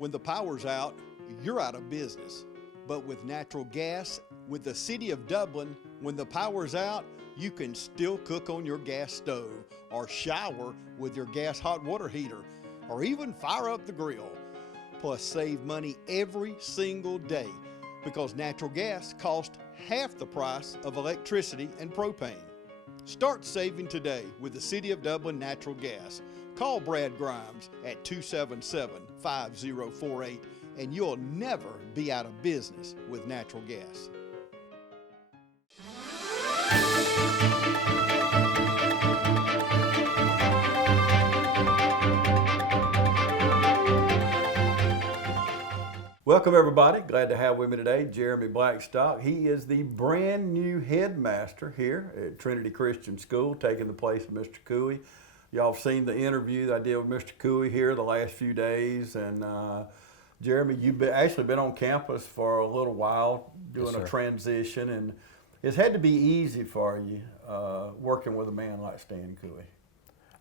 When the power's out, you're out of business. But with natural gas, with the City of Dublin, when the power's out, you can still cook on your gas stove, or shower with your gas hot water heater, or even fire up the grill. Plus save money every single day because natural gas costs half the price of electricity and propane. Start saving today with the City of Dublin Natural Gas. Call Brad Grimes at 277-5048 and you'll never be out of business with natural gas. Welcome everybody. Glad to have with me today Jeremy Blackstock. He is the brand new headmaster here at Trinity Christian School, taking the place of Mr. Cooey. Y'all have seen the interview that I did with Mr. Cooey here the last few days, and Jeremy, you've actually been on campus for a little while doing a transition, and it's had to be easy for you working with a man like Stan Cooey.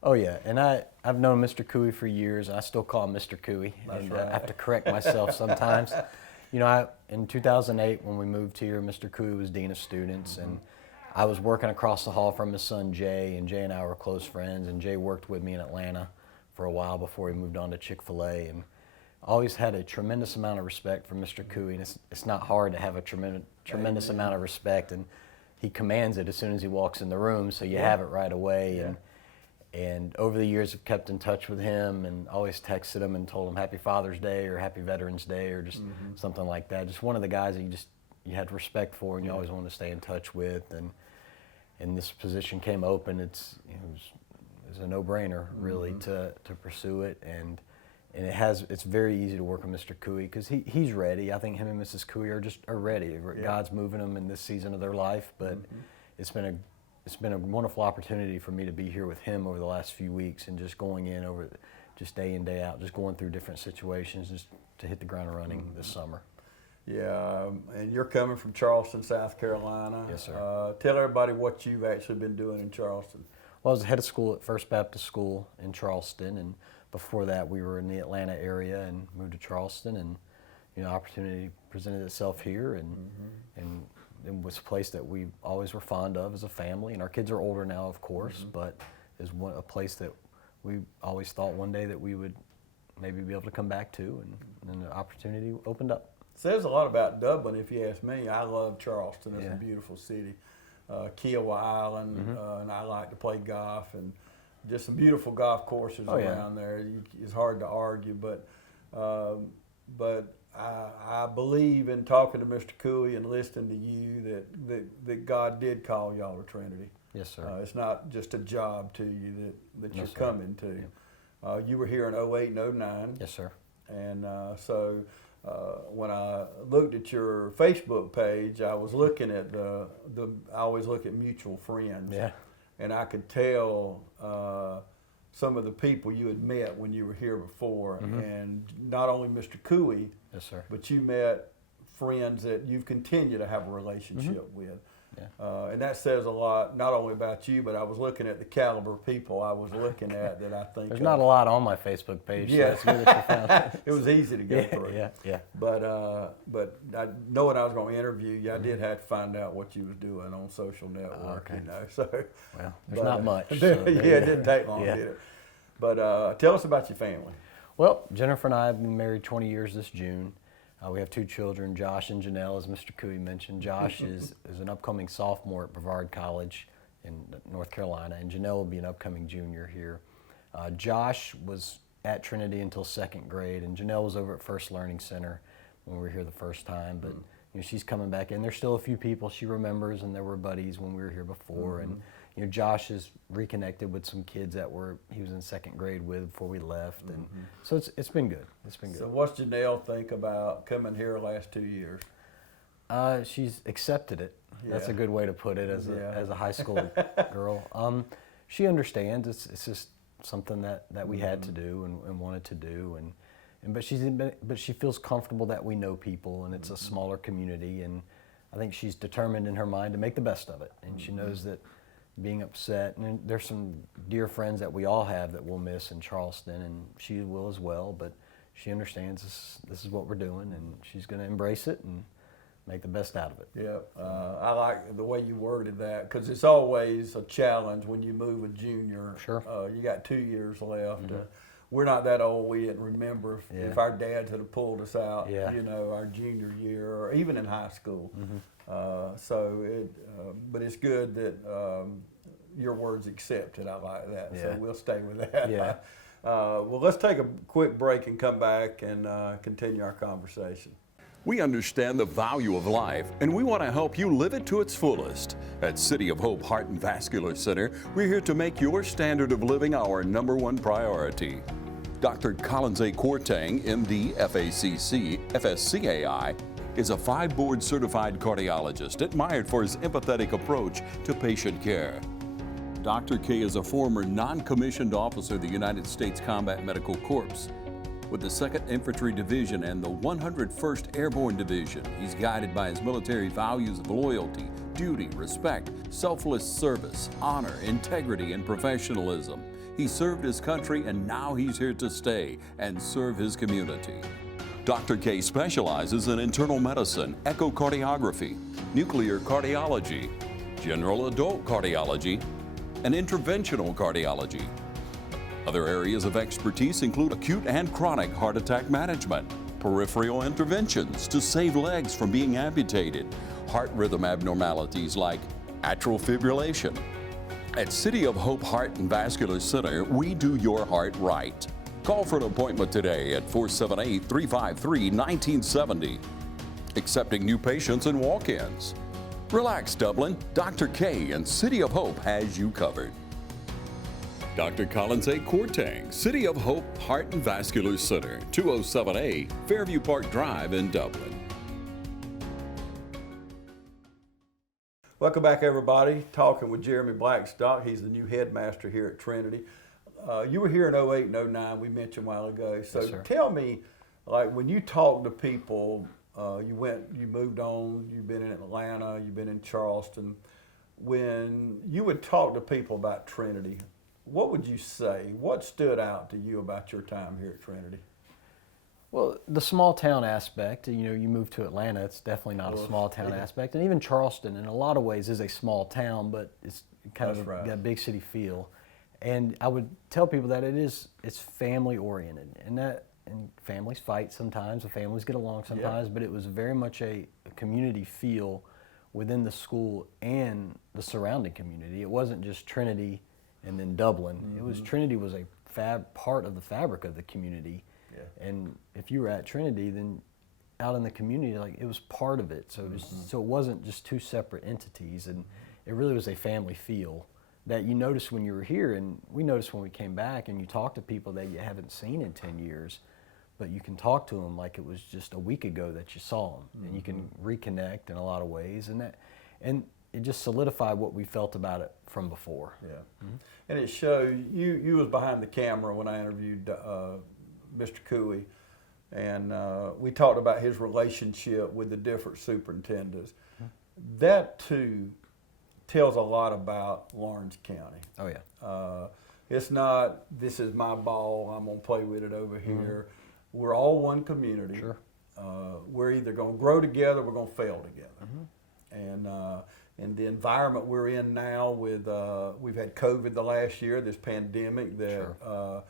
Oh yeah, and I've known Mr. Cooey for years. I still call him Mr. Cooey, and I have to correct myself sometimes. You know, in 2008 when we moved here, Mr. Cooey was Dean of Students, and I was working across the hall from his son Jay, and Jay and I were close friends, and Jay worked with me in Atlanta for a while before he moved on to Chick-fil-A, and always had a tremendous amount of respect for Mr. Cooey, and it's not hard to have a tremendous amount of respect, and he commands it as soon as he walks in the room, so you have it right away. And over the years, I've kept in touch with him and always texted him and told him Happy Father's Day or Happy Veterans Day or just something like that. Just one of the guys that you had respect for and you always wanted to stay in touch with. And this position came open. It was a no-brainer really to pursue it. And it's very easy to work with Mr. Cooey because he's ready. I think him and Mrs. Cooey are ready. God's moving them in this season of their life, but it's been a wonderful opportunity for me to be here with him over the last few weeks and just going in just day in, day out, just going through different situations just to hit the ground running this summer. Yeah, and you're coming from Charleston, South Carolina. Yes, sir. Tell everybody what you've actually been doing in Charleston. Well, I was the head of school at First Baptist School in Charleston, and before that we were in the Atlanta area and moved to Charleston, and opportunity presented itself here, and it was a place that we always were fond of as a family, and our kids are older now, of course, but is a place that we always thought one day that we would maybe be able to come back to, and the opportunity opened up. Says a lot about Dublin, if you ask me. I love Charleston. It's a beautiful city. Kiowa Island, and I like to play golf, and just some beautiful golf courses around there. It's hard to argue, but I believe in talking to Mr. Cooey and listening to you that God did call y'all to Trinity. Yes, sir. It's not just a job to you that you're coming to. Yeah. You were here in 08 and 09. Yes, sir. And so when I looked at your Facebook page, I was looking at I always look at mutual friends. Yeah. And I could tell some of the people you had met when you were here before, and not only Mr. Cooey, yes, sir, but you met friends that you've continued to have a relationship with. Yeah. And that says a lot, not only about you, but I was looking at the caliber of people I was looking at that I think. There's not a lot on my Facebook page, so it's good that you found it. It was easy to get through. Yeah. But knowing I was going to interview you, I did have to find out what you was doing on social network. Okay. So well, there's not much. So, it didn't take long, did it? But tell us about your family. Well, Jennifer and I have been married 20 years this June. We have two children, Josh and Janelle, as Mr. Cooey mentioned. Josh is an upcoming sophomore at Brevard College in North Carolina, and Janelle will be an upcoming junior here. Josh was at Trinity until second grade, and Janelle was over at First Learning Center when we were here the first time, but she's coming back in. There's still a few people she remembers, and there were buddies when we were here before, and Josh is reconnected with some kids he was in second grade with before we left, and so it's been good. It's been good. So what's Janelle think about coming here the last 2 years? She's accepted it. That's a good way to put it as a high school girl. She understands. It's just something that we had to do and wanted to do, but she feels comfortable that we know people, and it's a smaller community, and I think she's determined in her mind to make the best of it, and she knows that being upset, and there's some dear friends that we all have that we'll miss in Charleston, and she will as well, but she understands this is what we're doing, and she's going to embrace it and make the best out of it. Yeah, I like the way you worded that, because it's always a challenge when you move a junior. Sure. You got 2 years left. We're not that old. We didn't remember if our dads had pulled us out, our junior year or even in high school. But it's good that your word's accepted. I like that. Yeah. So we'll stay with that. Yeah. Well, let's take a quick break and come back and continue our conversation. We understand the value of life, and we want to help you live it to its fullest. At City of Hope Heart and Vascular Center, we're here to make your standard of living our #1 priority. Dr. Collins A. Kortang, MD, FACC, FSCAI, is a 5-board certified cardiologist admired for his empathetic approach to patient care. Dr. K is a former non-commissioned officer of the United States Combat Medical Corps. With the 2nd Infantry Division and the 101st Airborne Division, he's guided by his military values of loyalty, duty, respect, selfless service, honor, integrity, and professionalism. He served his country, and now he's here to stay and serve his community. Dr. K specializes in internal medicine, echocardiography, nuclear cardiology, general adult cardiology, and interventional cardiology. Other areas of expertise include acute and chronic heart attack management, peripheral interventions to save legs from being amputated, heart rhythm abnormalities like atrial fibrillation. At City of Hope Heart and Vascular Center, we do your heart right. Call for an appointment today at 478-353-1970. Accepting new patients and walk-ins. Relax, Dublin. Dr. K and City of Hope has you covered. Dr. Collins A. Kortang, City of Hope Heart and Vascular Center, 207A, Fairview Park Drive in Dublin. Welcome back, everybody. Talking with Jeremy Blackstock. He's the new headmaster here at Trinity. You were here in 08 and 09, we mentioned a while ago. So Yes, sir. tell me, like when you talk to people, you moved on, you've been in Atlanta, you've been in Charleston. When you would talk to people about Trinity, what would you say? What stood out to you about your time here at Trinity? Well, the small town aspect, you move to Atlanta, it's definitely not a small town aspect. And even Charleston, in a lot of ways, is a small town, but it's kind of got a big city feel. And I would tell people that it's family oriented, and families fight sometimes, and families get along sometimes, but it was very much a community feel within the school and the surrounding community. It wasn't just Trinity and then Dublin. It was Trinity was a part of the fabric of the community. And if you were at Trinity, then out in the community, like it was part of it. So it wasn't just two separate entities, and it really was a family feel that you noticed when you were here, and we noticed when we came back, and you talk to people that you haven't seen in 10 years, but you can talk to them like it was just a week ago that you saw them, and you can reconnect in a lot of ways, and it just solidified what we felt about it from before. And it showed, you was behind the camera when I interviewed Mr. Cooey, and we talked about his relationship with the different superintendents. That too tells a lot about Lawrence County. Oh yeah. It's not, this is my ball, I'm gonna play with it over here. We're all one community. Sure. We're either gonna grow together, we're gonna fail together. And the environment we're in now with, we've had COVID the last year, this pandemic that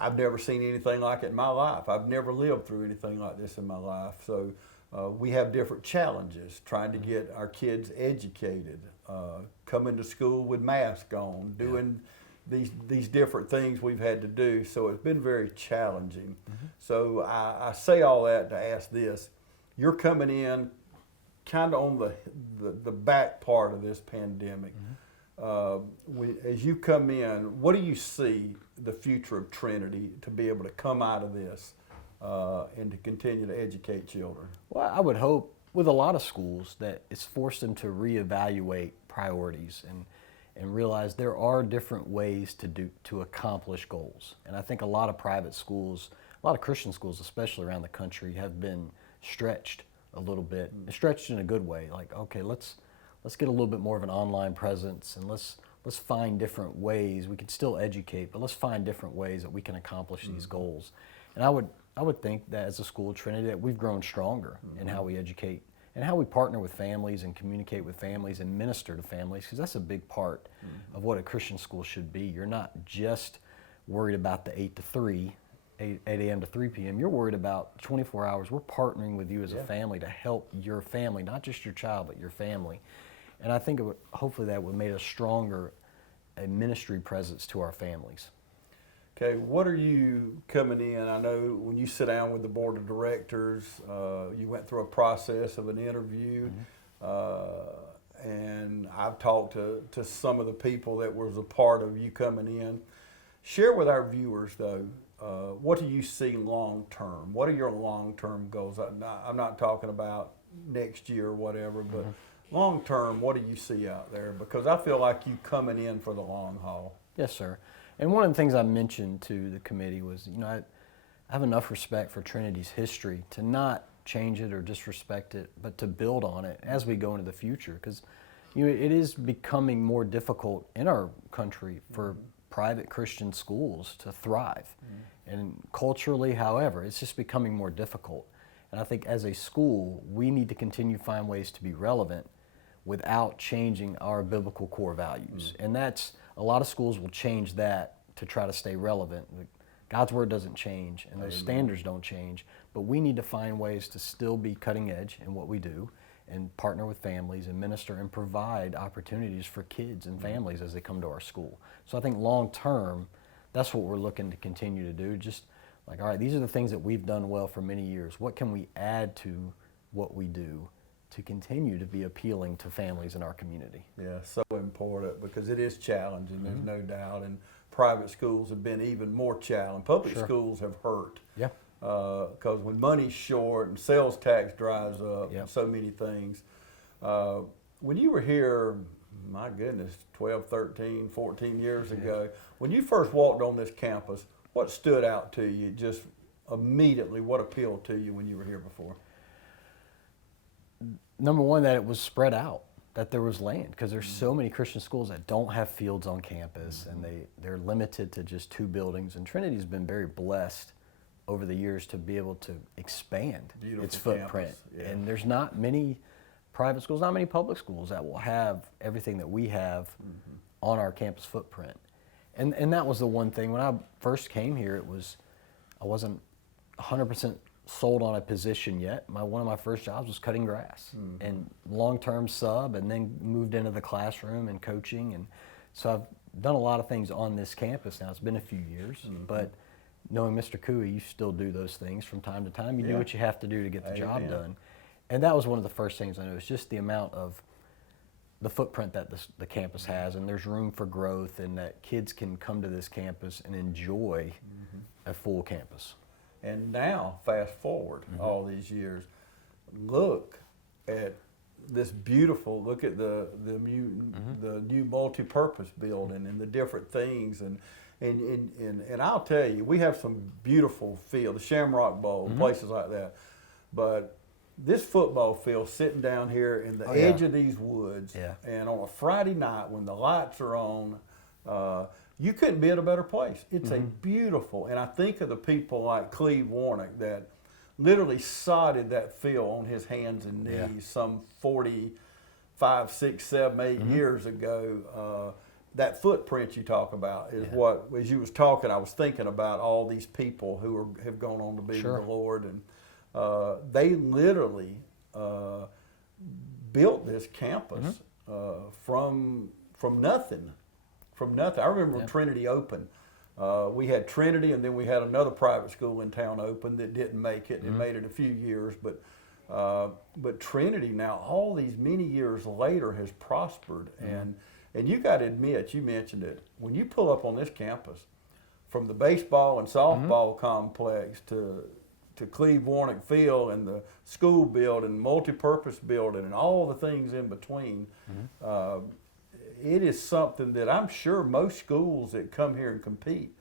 I've never seen anything like it in my life. I've never lived through anything like this in my life. So we have different challenges trying to get our kids educated, coming to school with masks on, doing these different things we've had to do. So it's been very challenging. So I say all that to ask this. You're coming in kind of on the back part of this pandemic. As you come in, what do you see the future of Trinity to be able to come out of this and to continue to educate children? Well, I would hope with a lot of schools that it's forced them to reevaluate priorities and realize there are different ways to accomplish goals. And I think a lot of private schools, a lot of Christian schools especially around the country, have been stretched a little bit, stretched in a good way. Like, okay, let's get a little bit more of an online presence, and let's find different ways. We can still educate, but let's find different ways that we can accomplish these goals. And I I would think that as a school of Trinity that we've grown stronger in how we educate and how we partner with families and communicate with families and minister to families, because that's a big part of what a Christian school should be. You're not just worried about the 8 to 3, 8 a.m. to 3 p.m. You're worried about 24 hours. We're partnering with you as a family to help your family, not just your child, but your family. And I think it would, hopefully that would make us stronger, a ministry presence to our families. Okay, what are you coming in? I know when you sit down with the board of directors, you went through a process of an interview, and I've talked to some of the people that was a part of you coming in. Share with our viewers, though, what do you see long term? What are your long term goals? I'm not talking about next year or whatever, but long term, what do you see out there? Because I feel like you coming in for the long haul. Yes, sir. And one of the things I mentioned to the committee was, I have enough respect for Trinity's history to not change it or disrespect it, but to build on it as we go into the future. Because it is becoming more difficult in our country for private Christian schools to thrive. And culturally, however, it's just becoming more difficult. And I think as a school, we need to continue to find ways to be relevant without changing our biblical core values. And that's, a lot of schools will change that to try to stay relevant. God's word doesn't change and those standards don't change, but we need to find ways to still be cutting edge in what we do and partner with families and minister and provide opportunities for kids and families as they come to our school. So I think long term, that's what we're looking to continue to do. Just like, all right, these are the things that we've done well for many years. What can we add to what we do to continue to be appealing to families in our community? Yeah, so important because it is challenging, there's no doubt. And private schools have been even more challenging. Public schools have hurt. Yeah. Because when money's short and sales tax dries up and so many things. When you were here, my goodness, 12, 13, 14 years ago, when you first walked on this campus, what stood out to you just immediately? What appealed to you when you were here before? Number one, that it was spread out, that there was land, because there's so many Christian schools that don't have fields on campus, and they're limited to just 2 buildings. And Trinity's been very blessed over the years to be able to expand its footprint. And there's not many private schools, not many public schools that will have everything that we have on our campus footprint. And that was the one thing. When I first came here, I wasn't 100% sold on a position yet. One of my first jobs was cutting grass and long-term sub, and then moved into the classroom and coaching. And so I've done a lot of things on this campus now. It's been a few years, but knowing Mr. Cooey, you still do those things from time to time. You do what you have to do to get the job done. And that was one of the first things I noticed, just the amount of the footprint that the campus has, and there's room for growth, and that kids can come to this campus and enjoy a full campus. And now, fast forward all these years, look at this beautiful, look at the new multi-purpose building and the different things. And I'll tell you, we have some beautiful fields, the Shamrock Bowl, places like that. But this football field sitting down here in the edge of these woods, and on a Friday night when the lights are on, you couldn't be at a better place. It's a beautiful, and I think of the people like Cleve Warnick that literally sodded that field on his hands and knees some 45, 6, 7, 8 years ago. That footprint you talk about is what, as you was talking, I was thinking about all these people who have gone on to be with the Lord, and they literally built this campus from nothing. From nothing. I remember when Trinity opened. We had Trinity, and then we had another private school in town open that didn't make it. It made it a few years, but Trinity now, all these many years later, has prospered. And you got to admit, you mentioned it, when you pull up on this campus, from the baseball and softball complex to Cleve Warnick Field and the school building, multi-purpose building, and all the things in between. It is something that I'm sure most schools that come here and compete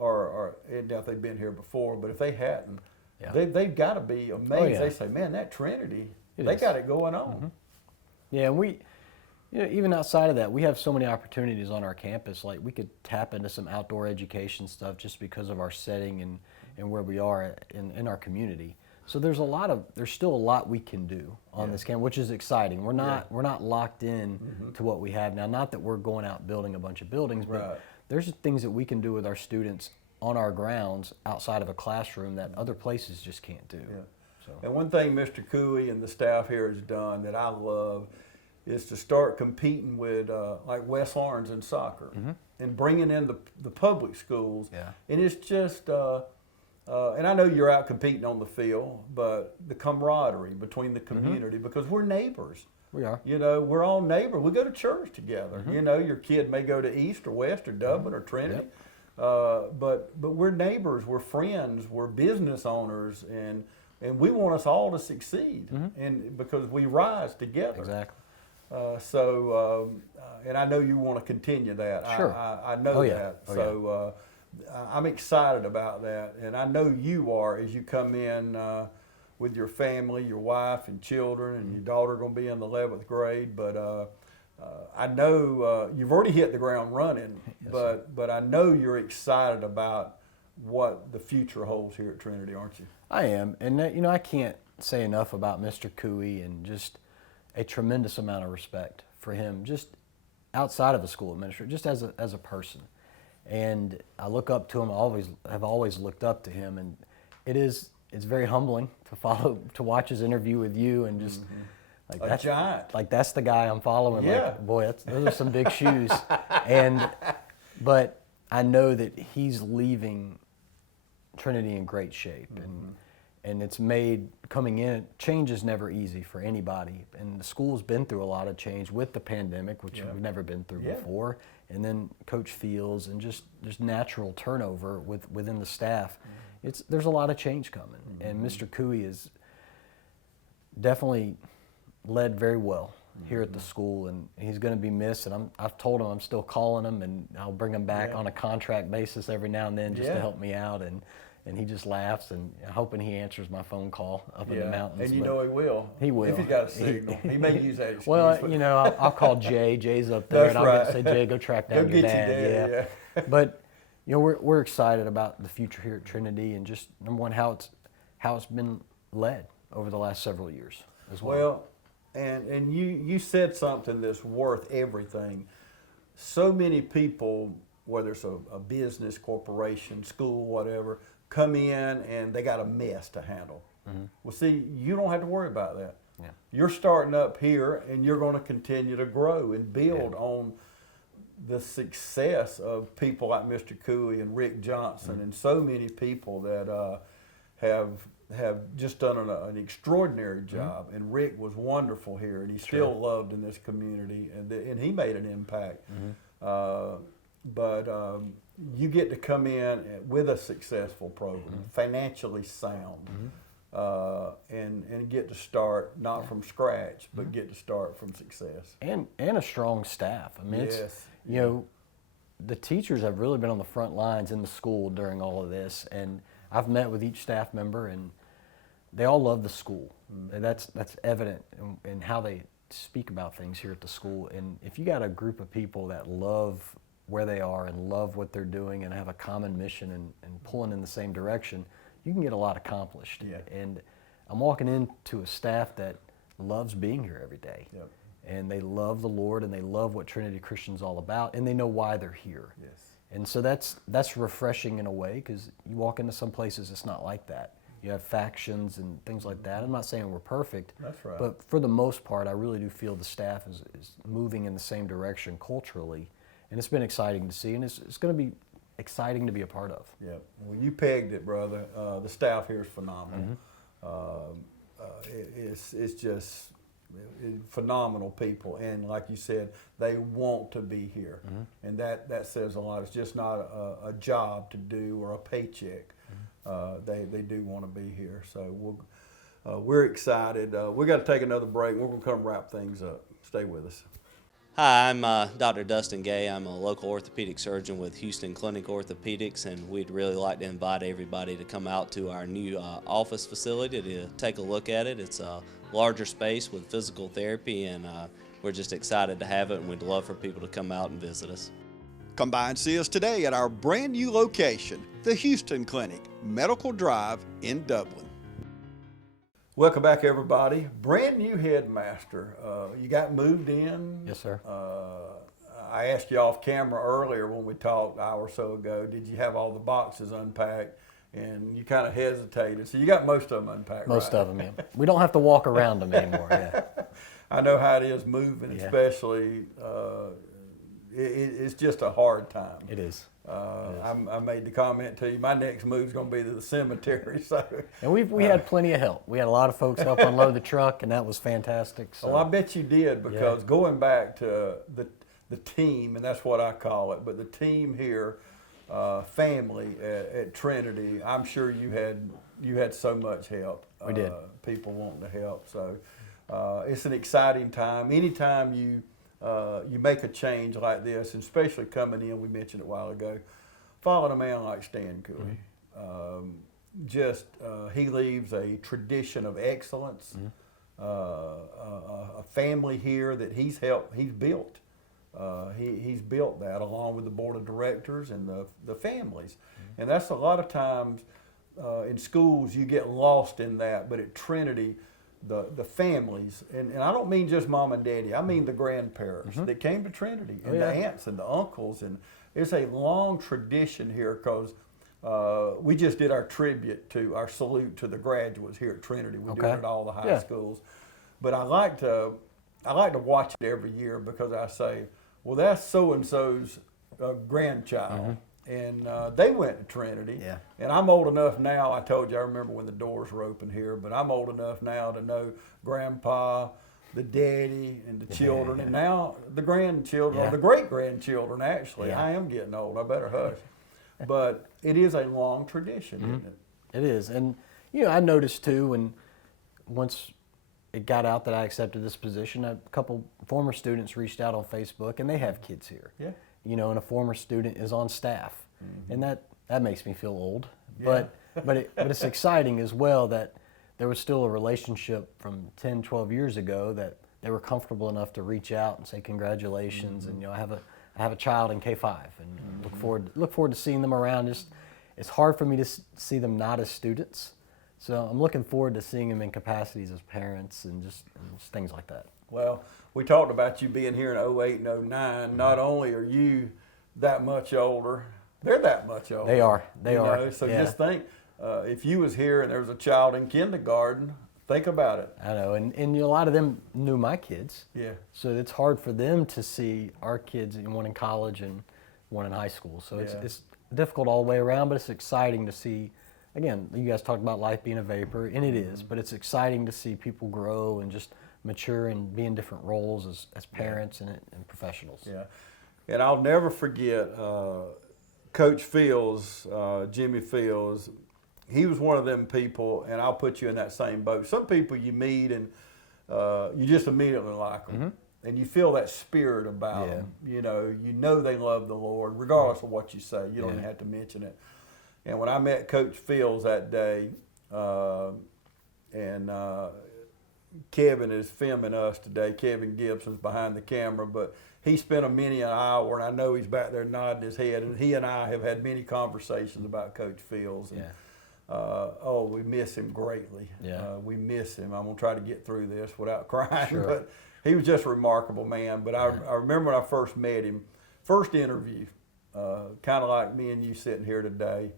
and if they've been here before, but if they hadn't, they've got to be amazed. They say, man, that Trinity, they got it going on. Yeah, and we, even outside of that, we have so many opportunities on our campus. Like, we could tap into some outdoor education stuff just because of our setting and where we are in our community. So there's still a lot we can do on this campus, which is exciting. We're not locked in to what we have now. Not that we're going out building a bunch of buildings, but there's things that we can do with our students on our grounds outside of a classroom that other places just can't do. Yeah. So. And one thing Mr. Cooey and the staff here has done that I love is to start competing with like West Lawrence in soccer and bringing in the public schools. Yeah. And it's just, and I know you're out competing on the field, but the camaraderie between the community, because we're neighbors. We are. You know, we're all neighbors. We go to church together. You know, your kid may go to East or West or Dublin or Trinity. But we're neighbors, we're friends, we're business owners, and we want us all to succeed, and because we rise together. Exactly. And I know you want to continue that. Sure. I know that. I'm excited about that, and I know you are as you come in with your family, your wife and children, and your daughter going to be in the 11th grade. But I know you've already hit the ground running. Yes, but I know you're excited about what the future holds here at Trinity, aren't you? I am, and you know, I can't say enough about Mr. Cooey, and just a tremendous amount of respect for him, just outside of the school administrator, just as a person. And I look up to him. I have always looked up to him, and it's very humbling to watch his interview with you, and just like a giant. Like that's the guy I'm following. Yeah. Like, boy, those are some big shoes. But I know that he's leaving Trinity in great shape, and it's made coming in. Change is never easy for anybody, and the school's been through a lot of change with the pandemic, which we've never been through before, and then Coach Fields, and just natural turnover within the staff. There's a lot of change coming, and Mr. Cooey is definitely led very well here at the school, and he's going to be missed. And I've told him I'm still calling him, and I'll bring him back on a contract basis every now and then just to help me out. And he just laughs, and I'm hoping he answers my phone call up in the mountains. And you know he will. He will. If he's got a signal. He may use that excuse. Well, you know, I'll call Jay. Jay's up there, and I'll say, Jay, go track down your get dad. Yeah. But you know, we're excited about the future here at Trinity, and just number one, how it's been led over the last several years as well. Well, and you said something that's worth everything. So many people, whether it's a business, corporation, school, whatever, come in and they got a mess to handle. Well, see, you don't have to worry about that. Yeah. You're starting up here, and you're going to continue to grow and build on the success of people like Mr. Cooey and Rick Johnson and so many people that have just done an extraordinary job. And Rick was wonderful here, and he's still loved in this community, and he made an impact. But you get to come in with a successful program, financially sound, and get to start not from scratch, but get to start from success. And a strong staff. I mean, you know, the teachers have really been on the front lines in the school during all of this, and I've met with each staff member, and they all love the school. And that's evident in how they speak about things here at the school. And if you got a group of people that love where they are and love what they're doing and have a common mission and pulling in the same direction, you can get a lot accomplished. And I'm walking into a staff that loves being here every day. And they love the Lord, and they love what Trinity Christian's all about, and they know why they're here. And so that's refreshing in a way, because you walk into some places it's not like that. You have factions and things like that. I'm not saying we're perfect, but for the most part, I really do feel the staff is moving in the same direction culturally, and it's been exciting to see, and it's going to be exciting to be a part of. Well, you pegged it, brother. The staff here is phenomenal. It's just phenomenal people, and like you said, they want to be here, and that says a lot. It's just not a job to do or a paycheck. They do want to be here, so we're excited. We got to take another break. We're going to come wrap things up. Stay with us. Hi, I'm Dr. Dustin Gay. I'm a local orthopedic surgeon with Houston Clinic Orthopedics, and we'd really like to invite everybody to come out to our new office facility to take a look at it. It's a larger space with physical therapy, and we're just excited to have it, and we'd love for people to come out and visit us. Come by and see us today at our brand new location, the Houston Clinic, Medical Drive in Dublin. Welcome back, everybody. Brand new headmaster. You got moved in. Yes, sir. I asked you off camera earlier when we talked an hour or so ago, did you have all the boxes unpacked? And you kind of hesitated. So you got most of them unpacked, Most right? of them, yeah. We don't have to walk around them anymore, yeah. I know how it is moving, Yeah. especially. It's just a hard time. It is. I made the comment to you, my next move's going to be to the cemetery. So, And we had plenty of help. We had a lot of folks help unload the truck, and that was fantastic. So. I bet you did, because going back to the team, and that's what I call it, but the team here, family at Trinity, I'm sure you had so much help. We did. People wanting to help. So it's an exciting time. Anytime you make a change like this, and especially coming in, we mentioned it a while ago, following a man like Stan Cooley. He leaves a tradition of excellence, a family here that he's built. He's built that along with the board of directors and the families. And that's a lot of times in schools you get lost in that, but at Trinity, the families, and I don't mean just mom and daddy, I mean the grandparents that came to Trinity, and the aunts and the uncles, and it's a long tradition here, because we just did our salute to the graduates here at Trinity. We do it at all the high schools, but I like to watch it every year, because I say, well, that's so and so's grandchild. And they went to Trinity. Yeah. And I'm old enough now, I told you, I remember when the doors were open here, but I'm old enough now to know Grandpa, the daddy, and the children, and now the grandchildren, or the great-grandchildren, actually. I am getting old. I better hush. But it is a long tradition, isn't it? It is. And, I noticed, too, once it got out that I accepted this position, a couple former students reached out on Facebook, and they have kids here. Yeah. And a former student is on staff, and that makes me feel old. But it's exciting as well that there was still a relationship from 10, 12 years ago that they were comfortable enough to reach out and say congratulations. And I have a child in K5, and look forward to seeing them around. It's hard for me to see them not as students, so I'm looking forward to seeing them in capacities as parents and just things like that. Well, we talked about you being here in 08 and 09. Not only are you that much older, they're that much older. They are. They are. So just think, if you was here and there was a child in kindergarten, think about it. I know, and a lot of them knew my kids. Yeah. So it's hard for them to see our kids, one in college and one in high school. So it's difficult all the way around, but it's exciting to see. Again, you guys talked about life being a vapor, and it is, but it's exciting to see people grow and just mature and be in different roles as parents and professionals. Yeah, and I'll never forget Coach Fields, Jimmy Fields. He was one of them people, and I'll put you in that same boat. Some people you meet and you just immediately like them, and you feel that spirit about them. You know they love the Lord, regardless of what you say. You don't even have to mention it. And when I met Coach Fields that day, and Kevin is filming us today. Kevin Gibson's behind the camera, but he spent many an hour, and I know he's back there nodding his head, and he and I have had many conversations about Coach Fields. And, we miss him greatly. Yeah. We miss him. I'm going to try to get through this without crying, Sure. but he was just a remarkable man. But I remember when I first met him, first interview, kind of like me and you sitting here today.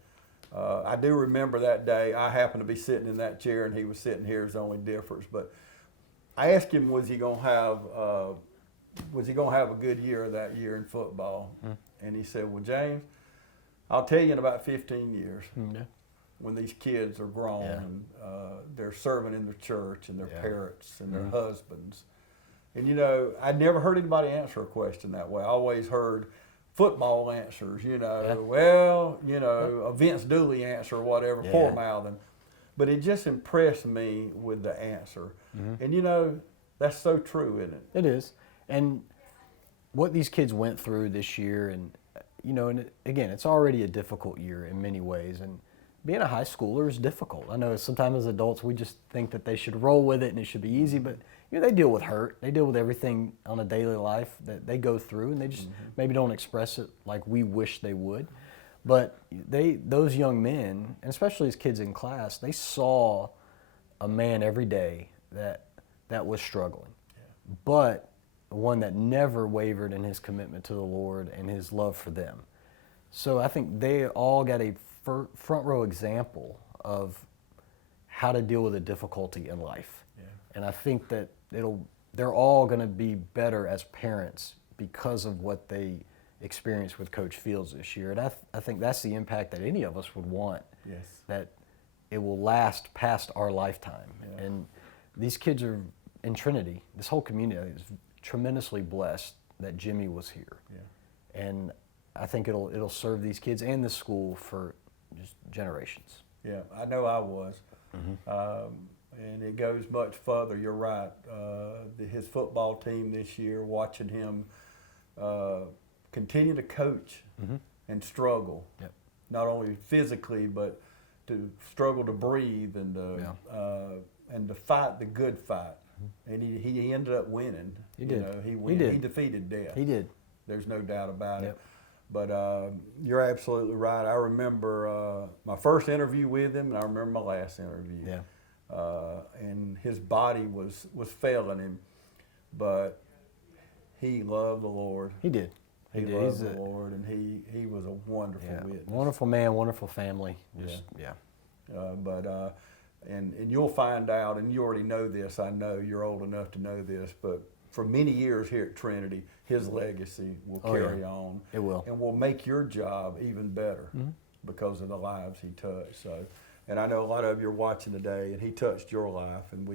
I do remember that day. I happened to be sitting in that chair, and he was sitting here. Is the only difference. But I asked him, was he gonna have a good year that year in football? And he said, "Well, James, I'll tell you in about 15 years, when these kids are grown and they're serving in the church and their parents and their husbands." And I'd never heard anybody answer a question that way. I always heard football answers, a Vince Dooley answer or whatever, poor mouthing. But it just impressed me with the answer. And that's so true, isn't it? It is. And what these kids went through this year, and again, it's already a difficult year in many ways. And being a high schooler is difficult. I know sometimes as adults we just think that they should roll with it and it should be easy, but they deal with hurt. They deal with everything on a daily life that they go through, and they just maybe don't express it like we wish they would. But those young men, and especially as kids in class, they saw a man every day that was struggling, but one that never wavered in his commitment to the Lord and his love for them. So I think they all got a front row example of how to deal with a difficulty in life. Yeah. And I think that they're all going to be better as parents because of what they experienced with Coach Fields this year. And I think that's the impact that any of us would want. Yes. That it will last past our lifetime. Yeah. And these kids are in Trinity. This whole community is tremendously blessed that Jimmy was here. Yeah. And I think it'll serve these kids and the school for just generations. Yeah, I know I was. And it goes much further. You're right. His football team this year, watching him continue to coach and struggle, not only physically but to struggle to breathe and to fight the good fight. And he ended up winning. He did. He defeated death. He did. There's no doubt about it. But you're absolutely right. I remember my first interview with him, and I remember my last interview. Yeah. And his body was failing him, but he loved the Lord. He did. He loved the Lord, and he was a wonderful witness. Wonderful man, wonderful family. And you'll find out, and you already know this. I know you're old enough to know this, but for many years here at Trinity, his legacy will carry on. It will. And will make your job even better because of the lives he touched. So, and I know a lot of you are watching today, and he touched your life. And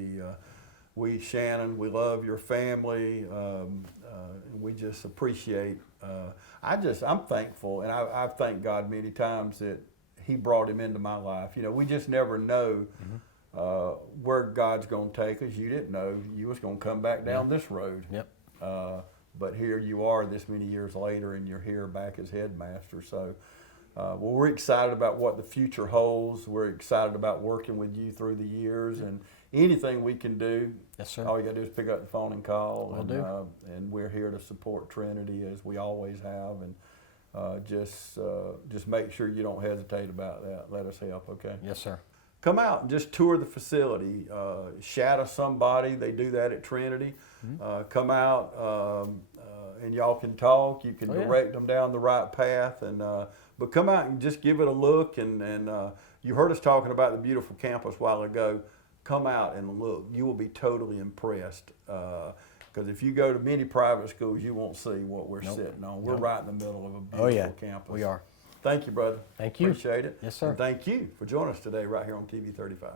we Shannon, we love your family. We just appreciate. I'm thankful, and I've thanked God many times that he brought him into my life. We just never know where God's going to take us. You didn't know you was going to come back down this road. Yep. But here you are this many years later, and you're here back as headmaster. So, we're excited about what the future holds. We're excited about working with you through the years, and anything we can do. Yes, sir. All you got to do is pick up the phone and call. Will do. And we're here to support Trinity as we always have. And just make sure you don't hesitate about that. Let us help, okay? Yes, sir. Come out and just tour the facility. Shadow somebody. They do that at Trinity. Come out and y'all can talk. You can direct them down the right path. But come out and just give it a look. And you heard us talking about the beautiful campus a while ago. Come out and look. You will be totally impressed. Because if you go to many private schools, you won't see what we're sitting on. We're right in the middle of a beautiful campus. We are. Thank you, brother. Thank you. Appreciate it. Yes, sir. And thank you for joining us today right here on TV 35.